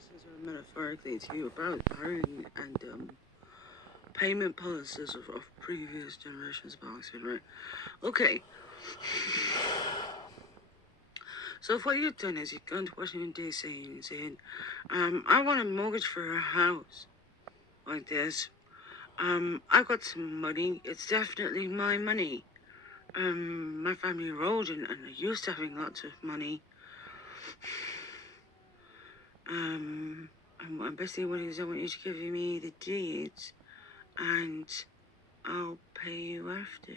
lessons are metaphorically to you about hiring and payment policies of previous generations of Oxford, right? Okay. So if what you've done is you've gone to Washington D.C. and saying, I want a mortgage for a house like this. I've got some money. It's definitely my money. My family are old and are used to having lots of money. And basically what it is, I want you to give me the deeds and I'll pay you after.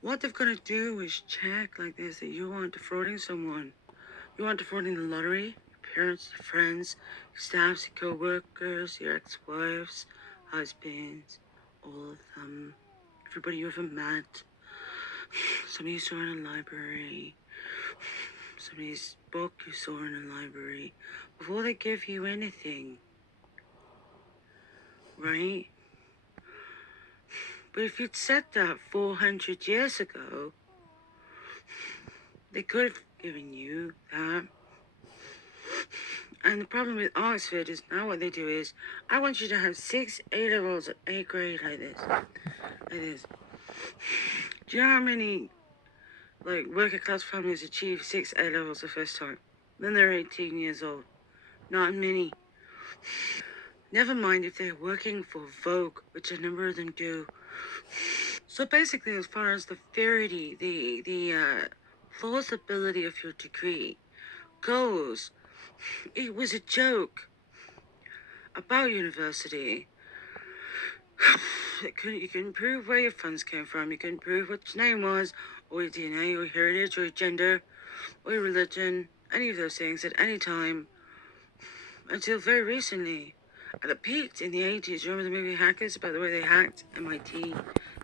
What they're gonna do is check like this that you aren't defrauding someone. You aren't defrauding the lottery, your parents, your friends, your staffs, your co-workers, your ex-wives, husbands, all of them. Everybody you ever met. Somebody you saw in a library. Somebody's book you saw in a library. Before they give you anything. Right? But if you'd said that 400 years ago, they could have given you that. And the problem with Oxford is now what they do is, I want you to have 6 A-levels at 8th grade like this. Like this. Do you know how many, like, working class families achieve 6 A-levels the first time? Then they're 18 years old. Not many. Never mind if they're working for Vogue, which a number of them do. So basically, as far as the verity, the plausibility of your degree goes, it was a joke about university. You couldn't prove where your funds came from. You couldn't prove what your name was, or your DNA, or your heritage, or your gender, or your religion, any of those things at any time until very recently. And it peaked in the 80s. Remember the movie Hackers, about the way they hacked MIT?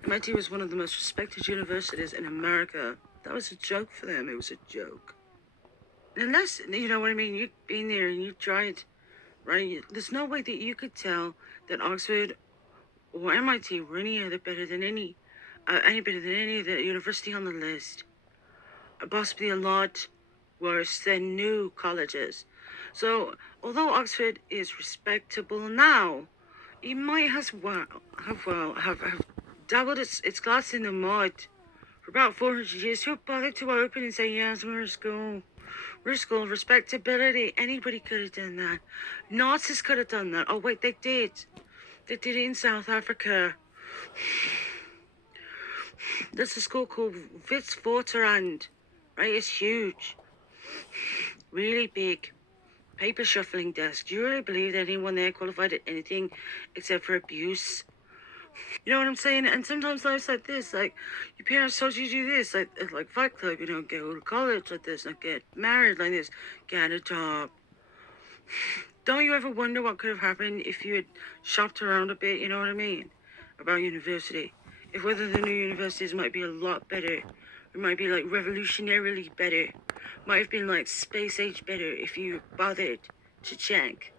MIT was one of the most respected universities in America. That was a joke for them. It was a joke. Unless, you know what I mean, you've been there and you've tried, right? There's no way that you could tell that Oxford or MIT were any better than any of the university on the list. Possibly a lot worse than new colleges. So, although Oxford is respectable now, it might have dabbled its glass in the mud for about 400 years. Who bothered to open and say, yes, we're a school. We're a school of respectability. Anybody could have done that. Nazis could have done that. Oh, wait, they did. They did it in South Africa. There's a school called Witwatersrand, right? It's huge. Really big. Paper shuffling desk. Do you really believe that anyone there qualified at anything except for abuse? You know what I'm saying? And sometimes life's like this. Like, your parents told you to do this. Like Fight Club, you know, go to college like this. Like, get married like this. Get a job. Don't you ever wonder what could have happened if you had shopped around a bit, you know what I mean? About university. If whether the new universities might be a lot better. It might be like revolutionarily better. Might have been like space age better if you bothered to check.